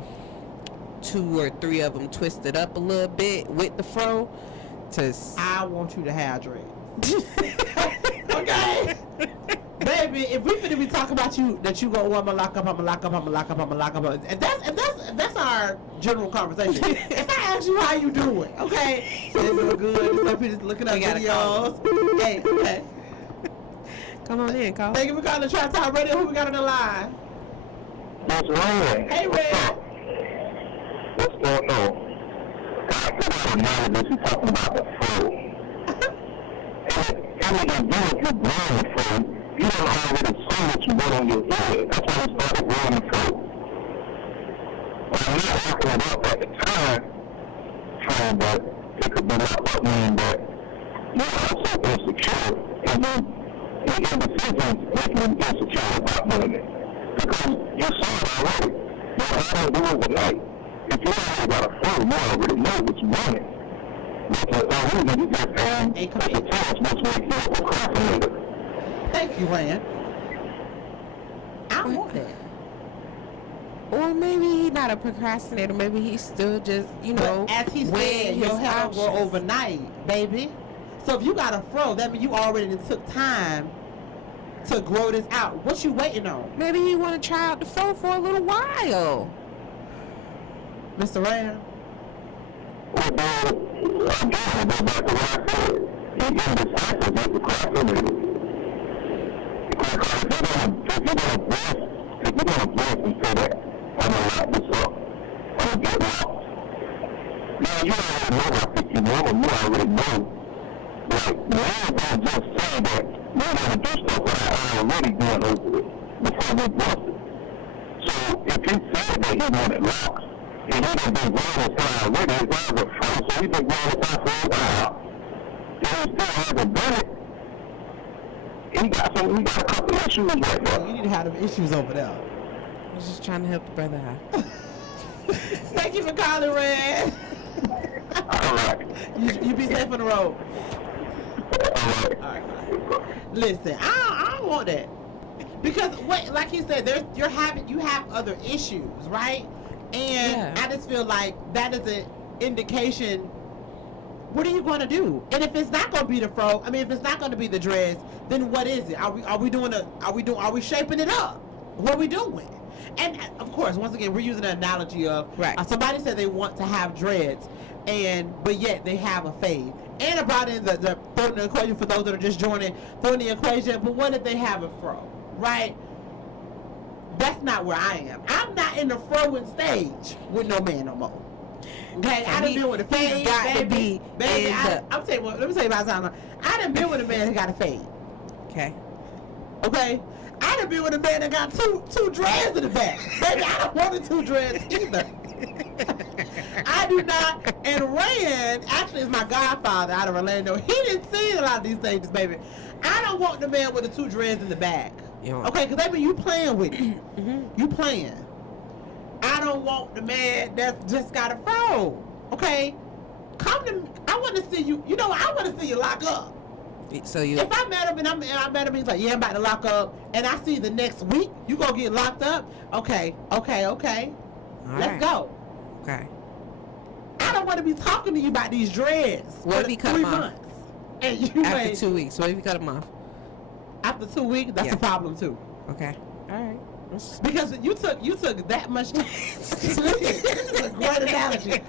2 or 3 of them twisted up a little bit with the fro. I want you to have dreads. Okay. Baby, if we finna be talking about you, that you go, I'ma lock up, and that's our general conversation. If I ask you how you doing, okay? They doing good. Just up here just looking up videos. Hey, okay. Come on in, call. Thank you for calling the Trap Talk Radio. Who we got on the line? That's Red. Hey, Red. What's going on? I come out of knowledge you talking about the food. And when you're doing your growing food, you don't already so much you want on your head. That's why I started growing the food. But I'm not locking it up at the time frame, but it could be locked up meaning that you're also insecure. And then your decisions make you insecure about doing it. Because you saw it already. You know, all I do overnight. If you already got a phone, you already know what you wanted. Because all you need is just at the time, which makes you a procrastinator. Thank you, Rand. I want that. Or maybe he's not a procrastinator. Maybe he's still just, But as he said, your hair will grow overnight, baby. So if you got a fro, that means you already took time to grow this out. What you waiting on? Maybe he want to try out the fro for a little while. Mr. Rand? Well, I'm trying to go back to what I said. You're indecisive, you're procrastinating. Because if you're going to bless and say that, I'm going to lock this up, I'm going to get lost. Now, you already know how thick you want, and you already know. Like, man don't just say that, man going to do stuff that I already going over it before we bless it. So, if he said that he wanted locks, and he done been growing his hair already, his eyes are full, so he's been growing his hair for a while. If he still hasn't done it, he we got a couple issues right there. You need to have them issues over there. I was just trying to help the brother out. Thank you for calling, Red. All right. You be safe on the road. All right. All right. Listen, I don't want that. Because like he said, you have other issues, right? And I just feel like that is an indication. What are you going to do? And if it's not going to be the fro, I mean, if it's not going to be the dreads, then what is it? Are we shaping it up? What are we doing? And of course, once again, we're using an analogy of somebody said they want to have dreads, but yet they have a fade. And I brought in the throwing the equation for those that are just joining, throwing the equation. But what if they have a fro? Right? That's not where I am. I'm not in the froing stage with no man no more. Okay, I done been with a fade, baby. I'm telling you what. Let me tell you about something. I done been with a man that got a fade. Okay. Okay. I done been with a man that got two dreads in the back. Baby, I don't want the two dreads either. I do not. And Rand actually is my godfather out of Orlando. He didn't see a lot of these things, baby. I don't want the man with the two dreads in the back. Okay, because baby, you playing with me. You playing. I don't want the man that's just got a fro. Okay? Come to me. I want to see you. You know what? I want to see you lock up. So if I met him and I met him, he's like, yeah, I'm about to lock up, and I see the next week you gonna get locked up. Okay. Let's go. Okay. I don't want to be talking to you about these dreads. What if he cut them off? And you after 2 weeks. What if you cut them off? After 2 weeks, that's a problem too. Okay. All right. Because you took that much time. This is a great analogy.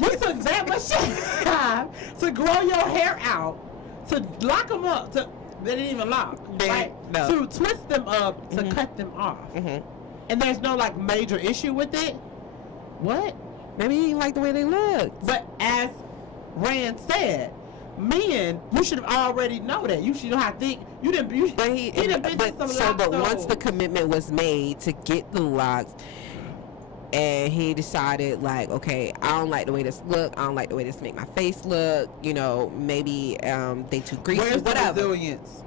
You took that much time to grow your hair out, to lock them up, they didn't even lock, right? No. To twist them up, to cut them off. And there's no like major issue with it. What? Maybe he didn't like the way they looked. But as Rand said, men, you should have already know that. You should know how to think. You didn't. But once the commitment was made to get the locks, and he decided like, okay, I don't like the way this look. I don't like the way this make my face look. You know, maybe they too greasy. Where's whatever. The resilience?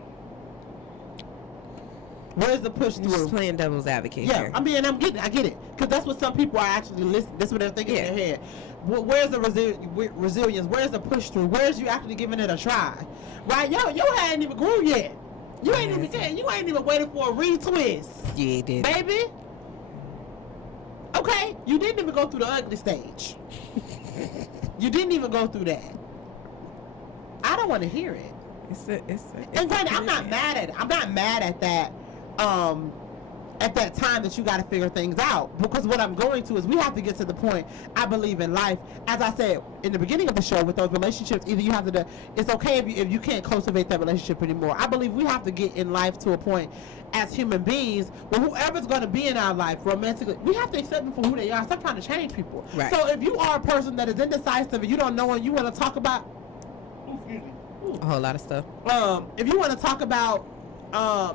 Where's the push through? Just playing devil's advocate. Yeah, here. I mean, I get it, because that's what some people are actually listening. That's what they're thinking in their head. Where's the resilience? Where's the push through? Where's you actually giving it a try? Right? Your hair ain't even grew yet. You ain't even waiting for a retwist. Yeah, did. Baby. Okay, you didn't even go through the ugly stage. You didn't even go through that. I don't want to hear it. And granted, I'm not mad at it. I'm not mad at that. At that time that you got to figure things out, because what I'm going to is we have to get to the point. I believe in life, as I said in the beginning of the show, with those relationships, either you have to it's okay if you can't cultivate that relationship anymore. I believe we have to get in life to a point as human beings where whoever's going to be in our life romantically, we have to accept them for who they are. Stop trying to change people. Right. So if you are a person that is indecisive and you don't know and you want to talk about a whole lot of stuff, if you want to talk about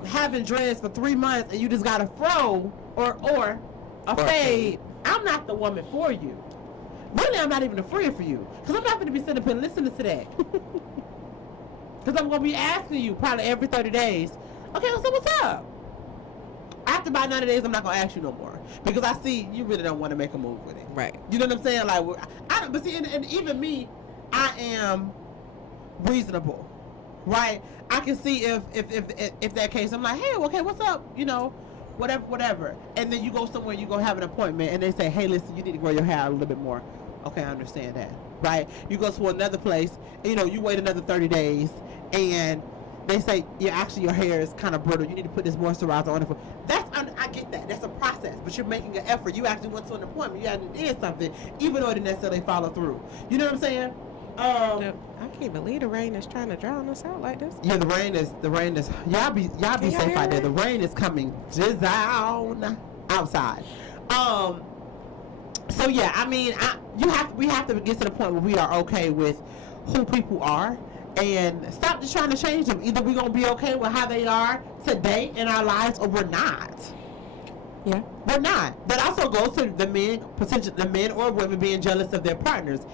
having dreads for 3 months and you just got a fro or a fade, I'm not the woman for you. Really, I'm not even a friend for you, because I'm not going to be sitting up and listening to that. Because I'm going to be asking you probably every 30 days, okay, so what's up? After about 90 days, I'm not going to ask you no more, because I see you really don't want to make a move with it. Right. You know what I'm saying? Like, but see, and even me, I am reasonable. Right, I can see if that case, I'm like, hey, okay, what's up? You know, whatever. And then you go somewhere, you go have an appointment, and they say, hey, listen, you need to grow your hair out a little bit more. Okay, I understand that. Right? You go to another place, and, you know, you wait another 30 days, and they say, yeah, actually your hair is kind of brittle. You need to put this moisturizer on it. I get that. That's a process, but you're making an effort. You actually went to an appointment. You actually did something, even though it didn't necessarily follow through. You know what I'm saying? I can't believe the rain is trying to drown us out like this. Yeah, the rain is. Y'all be safe out there. The rain is coming just down outside. So yeah, I mean, we have to get to the point where we are okay with who people are, and stop just trying to change them. Either we're gonna be okay with how they are today in our lives, or we're not. Yeah, we're not. That also goes to the men or women being jealous of their partners.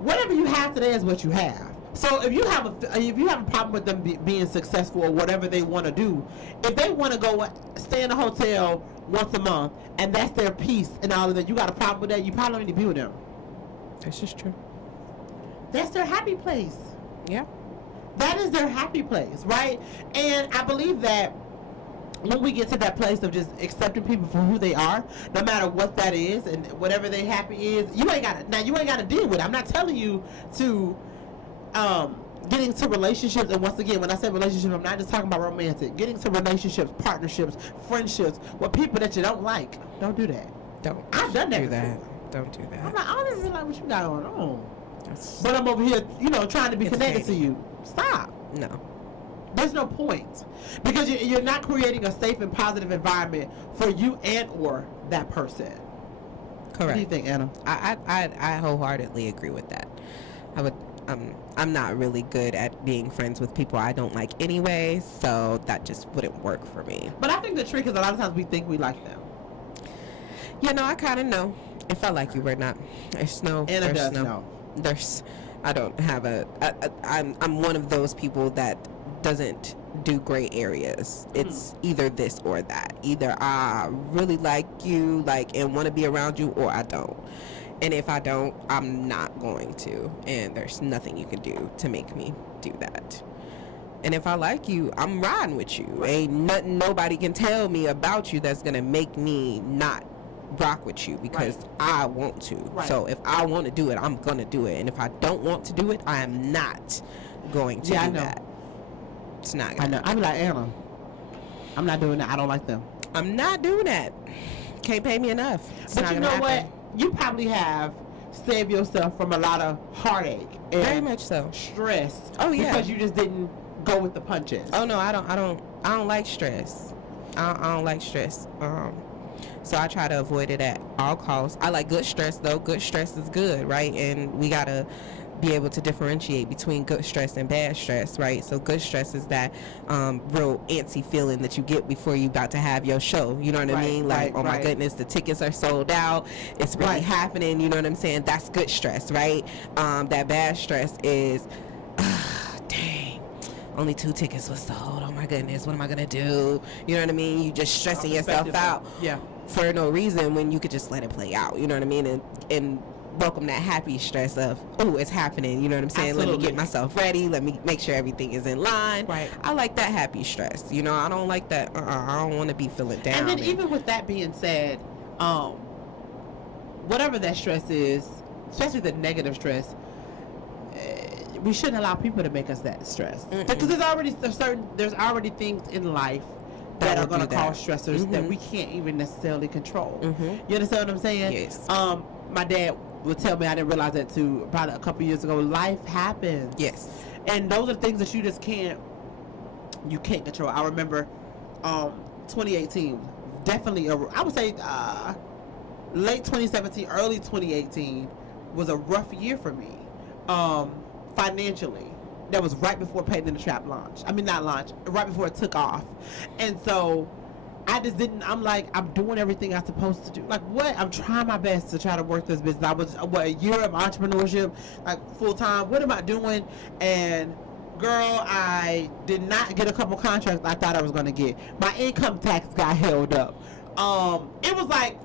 Whatever you have today is what you have. So if you have a problem with them being successful or whatever they want to do, if they want to go stay in a hotel once a month and that's their peace and all of that, you got a problem with that, you probably don't need to be with them. That's just true. That's their happy place. Yeah. That is their happy place, right? And I believe that when we get to that place of just accepting people for who they are, no matter what that is and whatever their happy is, you ain't got to deal with it. I'm not telling you to get into relationships, and once again, when I say relationships, I'm not just talking about romantic. Get into relationships, partnerships, friendships with people that you don't like. Don't do that. I've done that. Don't do that. I'm like, I don't even realize what you got going on. But I'm over here, trying to be connected to you. Stop. No. There's no point, because you're not creating a safe and positive environment for you and or that person. Correct. What do you think, Anna? I wholeheartedly agree with that. I'm not really good at being friends with people I don't like anyway, so that just wouldn't work for me. But I think the trick is a lot of times we think we like them. I kind of know if I like you or not. I don't have I'm one of those people that doesn't do gray areas. It's either this or that. Either I really like you, and want to be around you, or I don't. And if I don't, I'm not going to. And there's nothing you can do to make me do that. And if I like you, I'm riding with you. Ain't nothing nobody can tell me about you that's going to make me not rock with you, because I want to. So if I want to do it, I'm going to do it. And if I don't want to do it, I am not going to do that. It's not going to happen. I'm like, Anna, I'm not doing that. I don't like them. I'm not doing that. Can't pay me enough. It's but not you know gonna happen. what? You probably have saved yourself from a lot of heartache and Very much so. stress. Oh yeah. Because you just didn't go with the punches. Oh no, I don't like stress. I don't like stress. So I try to avoid it at all costs. I like good stress though. Good stress is good, right? And we gotta be able to differentiate between good stress and bad stress, right? So good stress is that real antsy feeling that you get before you about to have your show. You know what I mean? Like, my goodness, the tickets are sold out. It's really happening. You know what I'm saying? That's good stress, right? That bad stress is, dang, only 2 tickets was sold. Oh my goodness, what am I gonna do? You know what I mean? You just stressing yourself out for no reason when you could just let it play out. You know what I mean? And welcome that happy stress of, oh, it's happening. You know what I'm saying? Absolutely. Let me get myself ready. Let me make sure everything is in line. Right. I like that happy stress. I don't like that. I don't want to be feeling down. And then even with that being said, whatever that stress is, especially the negative stress, we shouldn't allow people to make us that stressed. Because there's already things in life that are going to cause stressors that we can't even necessarily control. You understand what I'm saying? Yes. My dad would tell me, I didn't realize that too, about a couple years ago, life happens. Yes. And those are things that you just can't control. I remember 2018, definitely, I would say late 2017, early 2018 was a rough year for me financially. That was right before Paid in the Trap launched. I mean, not launch, right before it took off. And so I just didn't, I'm like, I'm doing everything I'm supposed to do. Like, what? I'm trying my best to try to work this business. I was, a year of entrepreneurship, like, full-time. What am I doing? And, girl, I did not get a couple contracts I thought I was going to get. My income tax got held up. It was like,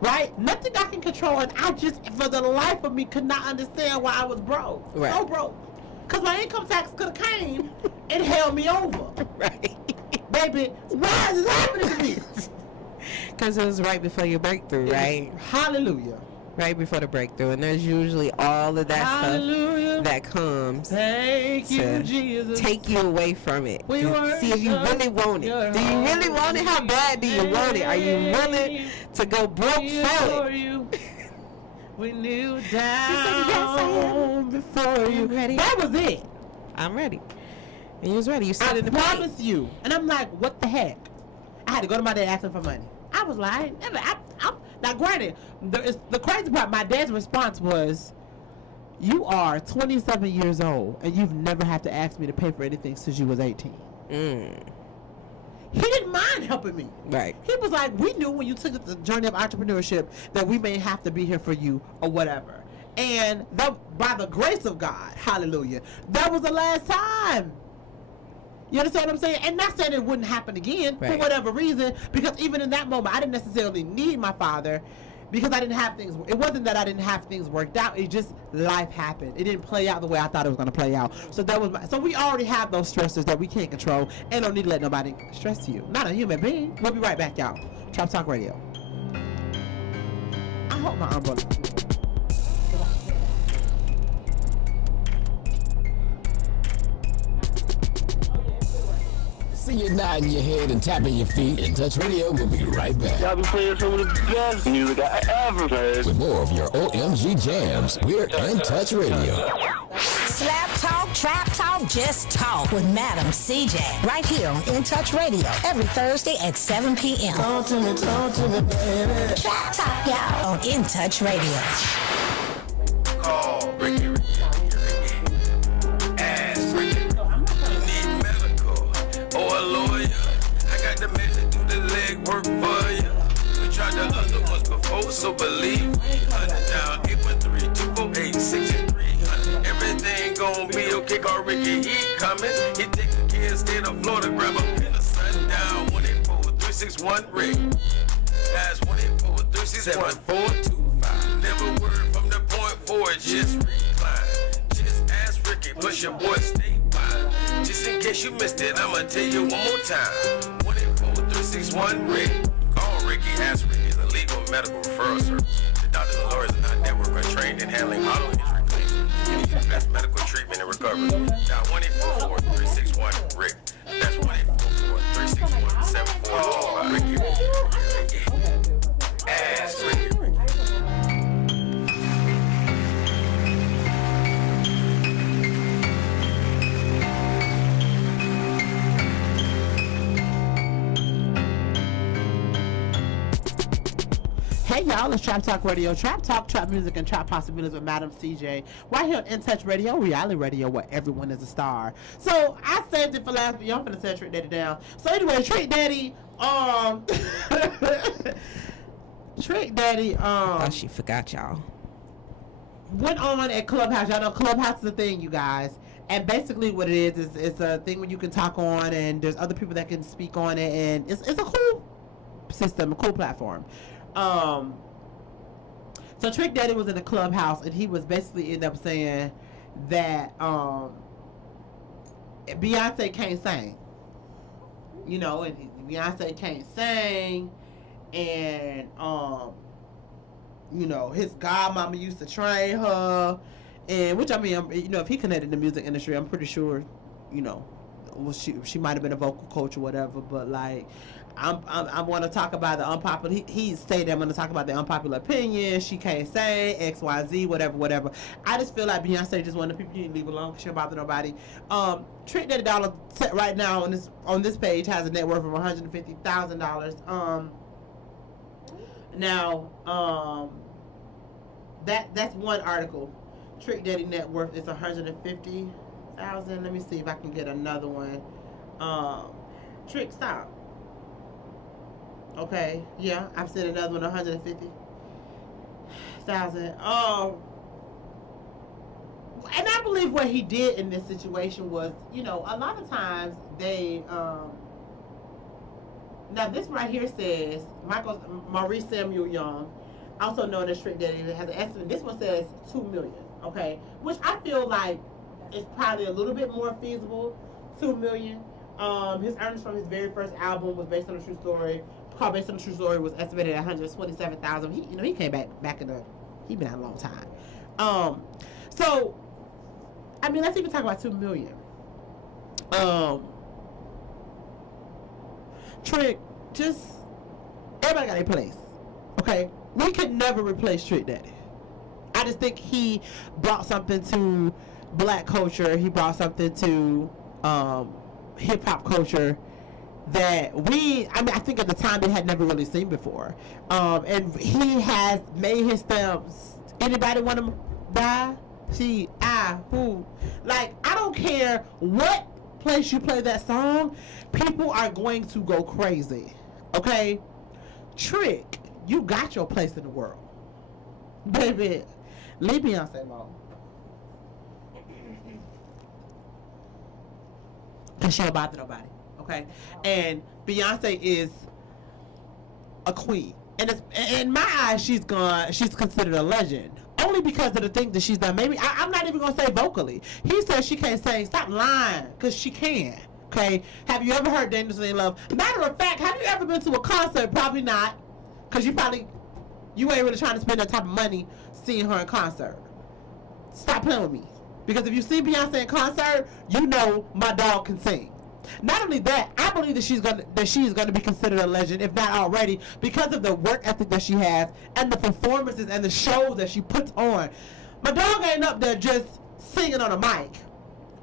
right? Nothing I can control. And I just, for the life of me, could not understand why I was broke. Right. So broke. Because my income tax could have came and held me over. Right. Baby, why is this happening to me? Because it was right before your breakthrough, right? Hallelujah. Right before the breakthrough. And there's usually all of that Hallelujah. stuff that comes Thank you, to Jesus. take you away from it. We See if you really want it. Do you really want it? How bad do you want it? Are you willing to go broke for it? We kneel She said, yes, I down before you. Ready? That was it. I'm ready. And you was ready. You stood I in the promise you. And I'm like, what the heck? I had to go to my dad asking for money. I was like, now granted, the crazy part, my dad's response was, you are 27 years old and you've never had to ask me to pay for anything since you was 18. He didn't mind helping me. Right. He was like, we knew when you took the journey of entrepreneurship that we may have to be here for you or whatever. And that, by the grace of God, hallelujah, that was the last time. You understand what I'm saying? And not saying it wouldn't happen again for whatever reason, because even in that moment, I didn't necessarily need my father because I didn't have things. It wasn't that I didn't have things worked out. It just life happened. It didn't play out the way I thought it was going to play out. So that was so we already have those stressors that we can't control and don't need to let nobody stress you. Not a human being. We'll be right back, y'all. Trap Talk Radio. I hope my umbrella. See you nodding your head and tapping your feet. In Touch Radio will be right back. Y'all be playing some of the best music I ever heard. With more of your OMG jams, we're In Touch Radio. Slap talk, trap talk, just talk with Madam CJ. Right here on In Touch Radio every Thursday at 7 p.m. Talk to me, baby. Trap talk, y'all, on In Touch Radio. Call Ricky. Ask Ricky. You need medical or a lawyer. I got the man to do the leg work for you. We tried the other ones before, so believe me. 100 down, 813-248-6300. Everything gon' be okay, call Ricky, he coming. He taking care of state of Florida, grab a pin of sundown. 184-361 Rick. That's 184-361-425. Never word from the point forward, just recline. Just ask Ricky, push your boy stay by. Just in case you missed it, I'ma tell you one more time. 184-361 Rick. Call Ricky, ask Ricky is a legal medical referral service. The doctors and lawyers are not network or trained in handling auto injury claims. You need the best medical treatment and recovery. Now 184-361 Rick. That's 184-361-7425. Ricky. Ask Ricky. Hey y'all, it's Trap Talk Radio. Trap Talk, trap music, and trap possibilities with Madam CJ. Right here on In Touch Radio, reality radio where everyone is a star. So I saved it for last, but y'all finna set Trick Daddy down. So anyway, Trick Daddy, Trick Daddy, Thought she forgot y'all. went on at Clubhouse. Y'all know Clubhouse is a thing, you guys. And basically what it is it's a thing where you can talk on and there's other people that can speak on it, and it's a cool system, a cool platform. So Trick Daddy was in the Clubhouse and he was basically ended up saying that Beyonce can't sing. You know, and Beyonce can't sing, and you know, his godmama used to train her, and which I mean, you know, if he connected the music industry, I'm pretty sure, you know, she might have been a vocal coach or whatever, but like I want to talk about the unpopular. He stated I'm going to talk about the unpopular opinion. She can't say XYZ, whatever. I just feel like Beyonce just one of the people you need to leave alone. She don't bother nobody. Trick Daddy Dollar right now on this page has a net worth of $150,000. Now that's one article. Trick Daddy net worth is $150,000. Let me see if I can get another one. Trick, stop. Okay, yeah, I've said another one, 150,000. And I believe what he did in this situation was, you know, a lot of times they, now this right here says, Maurice Samuel Young, also known as Trick Daddy, has an estimate. This one says $2 million, okay, which I feel like is probably a little bit more feasible, $2 million. His earnings from his very first album was based on a true story. Called Based on a True Story was estimated at $127,000. He came back in he been out a long time. So I mean, let's even talk about $2 million. Trick, just everybody got a place. Okay, we could never replace Trick Daddy. I just think he brought something to black culture. He brought something to hip hop culture that I think at the time they had never really seen before. And he has made his stamps. Anybody want to buy? Who? Like, I don't care what place you play that song, people are going to go crazy. Okay? Trick, you got your place in the world. Baby, Leave Beyonce alone. Because she don't bother nobody. Okay? And Beyonce is a queen. And it's, in my eyes, she's considered a legend. Only because of the things that she's done. Maybe, I'm not even going to say vocally. He says she can't sing. Stop lying. Because she can. Okay? Have you ever heard Dangerously in Love? Matter of fact, have you ever been to a concert? Probably not. Because you ain't really trying to spend that type of money seeing her in concert. Stop playing with me. Because if you see Beyonce in concert, you know my dog can sing. Not only that, I believe that she is gonna be considered a legend, if not already, because of the work ethic that she has and the performances and the shows that she puts on. My dog ain't up there just singing on a mic.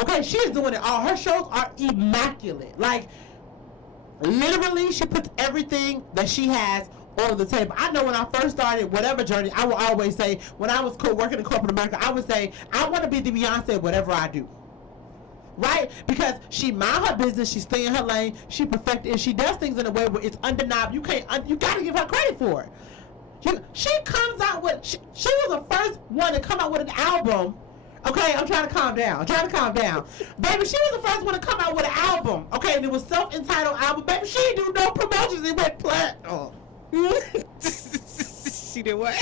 Okay, she is doing it all. Her shows are immaculate. Like, literally, she puts everything that she has on the table. I know when I first started whatever journey, I will always say, when I was working in corporate America, I would say, I want to be the Beyonce whatever I do. Right? Because she mind her business, she stay in her lane, she perfected, and she does things in a way where it's undeniable. You gotta give her credit for it. She comes out with, she was the first one to come out with an album. Okay, I'm trying to calm down. Baby, she was the first one to come out with an album. Okay, and it was self-entitled album. Baby, she didn't do no promotions. It went platinum. She did what?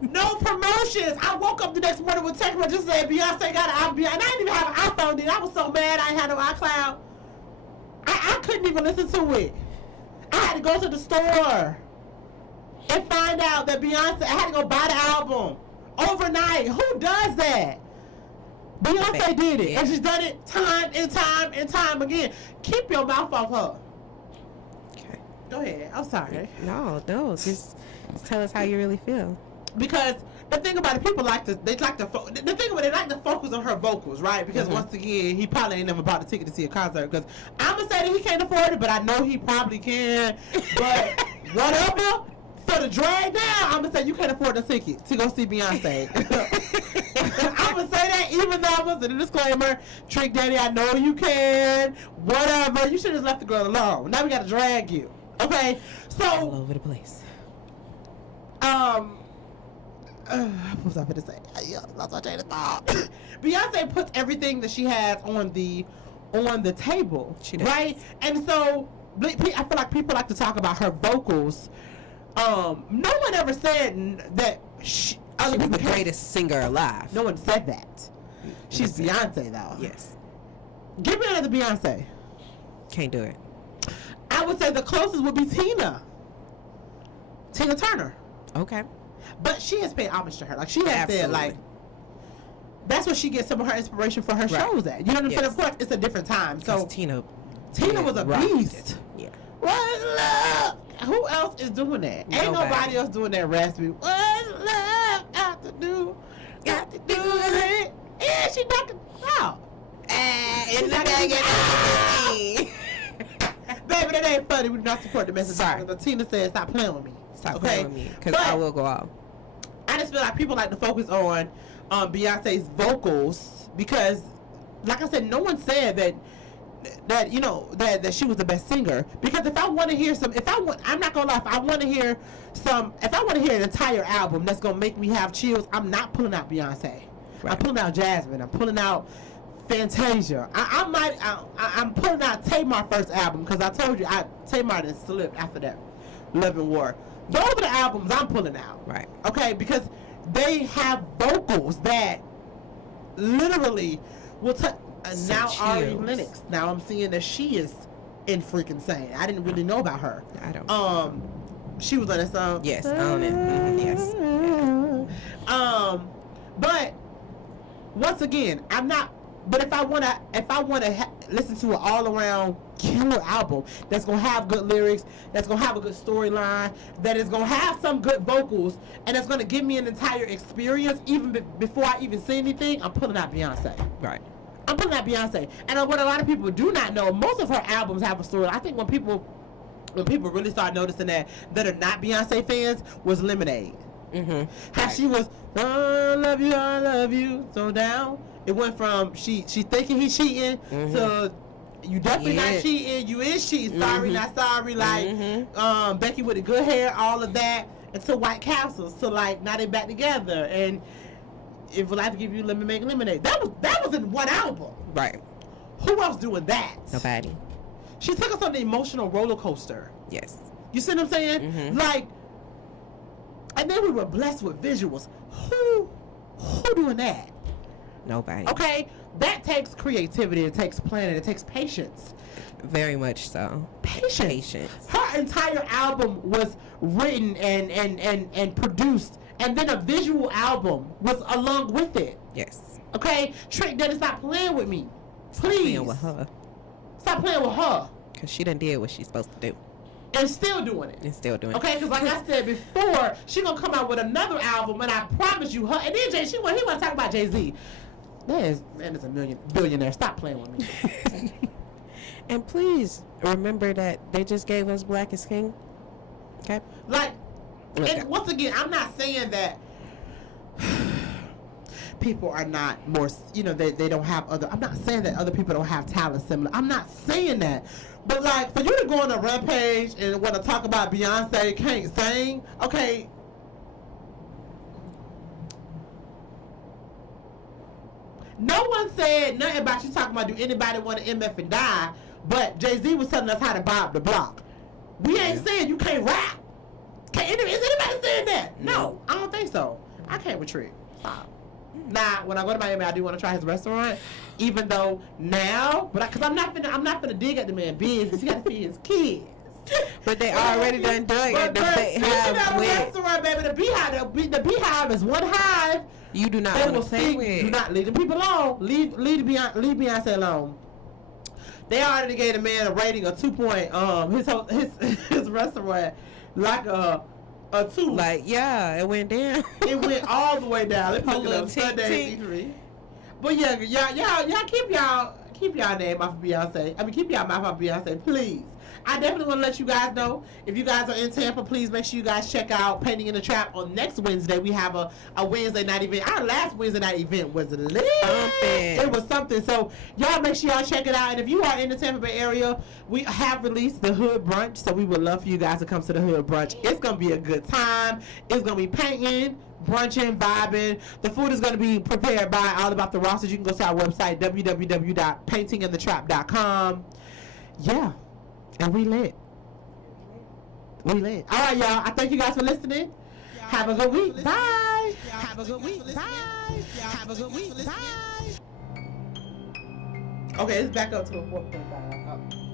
No promotions. I woke up the next morning with text message just saying Beyonce got an album, and I didn't even have an iPhone then. I was so mad I had no iCloud. I couldn't even listen to it. I had to go to the store and find out that Beyonce, I had to go buy the album overnight. Who does that? Beyonce did it, and she's done it time and time and time again. Keep your mouth off her. Okay. Go ahead. I'm sorry. No, just tell us how you really feel. Because the thing about it, people like to, they like to focus on her vocals, right? Because once again, he probably ain't never bought a ticket to see a concert. Because I'm gonna say that he can't afford it, but I know he probably can. But whatever, for the drag now, I'm gonna say you can't afford the ticket to go see Beyonce. I'm gonna say that even though I was in a disclaimer, Trick Daddy, I know you can. Whatever, you should have left the girl alone. Now we gotta drag you. Okay, so all over the place. what was I going to say? Lost my train of thought. Beyonce puts everything that she has on the table, she does. right? And so I feel like people like to talk about her vocals. No one ever said that she was the greatest singer alive. No one said that. She's Beyonce, though. Yes. Give me another Beyonce. Can't do it. I would say the closest would be Tina Turner. Okay. But she has paid homage to her. Like, she has said, like, that's where she gets some of her inspiration for her shows at. You know what I'm saying? Of course, it's a different time. So Tina was a beast. Yeah. What's love? Who else is doing that? Ain't nobody else doing that raspy. What's love got to do? Got to do with it. Yeah, she knocking out. In the bag. Baby, that ain't funny. We do not support the message. Sorry. Tina said, stop playing with me. Stop playing with me, because I will go out. I just feel like people like to focus on Beyonce's vocals because, like I said, no one said that you know that she was the best singer. Because if I want to hear I'm not gonna lie, if I want to hear an entire album that's gonna make me have chills, I'm not pulling out Beyonce. Right. I'm pulling out Jasmine. I'm pulling out Fantasia. I'm pulling out Tamar's first album because I told you Tamar didn't slip after that. Love and War. Those are the albums I'm pulling out. Right. Okay, because they have vocals that literally will touch. Now Ari Lennox. Now I'm seeing that she is in freaking insane. I didn't really know about her. I don't. She was on that song. Yes, on it. Yes. But once again, I'm not. But if I wanna listen to an all-around killer album that's gonna have good lyrics, that's gonna have a good storyline, that is gonna have some good vocals, and that's gonna give me an entire experience, even before I even see anything, I'm pulling out Beyonce. Right. I'm pulling out Beyonce. And what a lot of people do not know, most of her albums have a story. I think when people really start noticing that are not Beyonce fans was Lemonade. Mm-hmm. How she was, I love you, so down. It went from she thinking he's cheating to you definitely not cheating. You is cheating. Sorry, not sorry. Like Becky with the good hair, all of that. And to White Castles, to like now they back together. And if life give you lemon, make lemonade. That was in one album. Right. Who else doing that? Nobody. She took us on the emotional roller coaster. Yes. You see what I'm saying? Mm-hmm. Like, and then we were blessed with visuals. Who doing that? Nobody. Okay, that takes creativity. It takes planning. It takes patience. Very much so. Patience. Her entire album was written and produced, and then a visual album was along with it. Yes. Okay, Trick Daddy, stop playing with me, please. Stop playing with her. Stop playing with her. Cause she done did what she's supposed to do. And still doing it. And still doing Okay, because like I said before, she gonna come out with another album, and I promise you, her. And then he want to talk about Jay-Z. Man is a billionaire. Stop playing with me. And please remember that they just gave us Black is King. Okay. Like, Okay. and once again, I'm not saying that people are not more, they don't have other. I'm not saying that other people don't have talent similar. I'm not saying that. But like, for you to go on a rampage and want to talk about Beyonce can't sing, okay. No one said nothing about you talking about do anybody want to MF and die, but Jay-Z was telling us how to bob the block. We ain't saying you can't rap. Is anybody saying that? No, I don't think so. I can't retreat. Stop. Now, when I go to Miami, I do want to try his restaurant, even though now, because I'm not finna dig at the man business. He got to feed his kids. But they already done dug at the restaurant, baby. The beehive is one hive. You do not want to play with. Do not leave the people alone. Leave Beyonce alone. They already gave the man a rating of 2 point. His restaurant like a 2. Like, yeah, it went down. It went all the way down. Let's look it up. Tick, Sunday tick. eatery. But yeah, y'all keep y'all name off of Beyonce. I mean, keep y'all mouth off Beyonce, please. I definitely want to let you guys know, if you guys are in Tampa, please make sure you guys check out Painting in the Trap on next Wednesday. We have a Wednesday night event. Our last Wednesday night event was lit. It was something. So y'all make sure y'all check it out. And if you are in the Tampa Bay area, we have released the Hood Brunch. So we would love for you guys to come to the Hood Brunch. It's going to be a good time. It's going to be painting, brunching, vibing. The food is going to be prepared by All About the Rosters. You can go to our website, www.paintinginthetrap.com. Yeah. And we lit. All right, y'all. I thank you guys for listening. Have a good week. Bye. Have a good week. Bye. Have a good week. Bye. Okay, it's back up to a 4.5.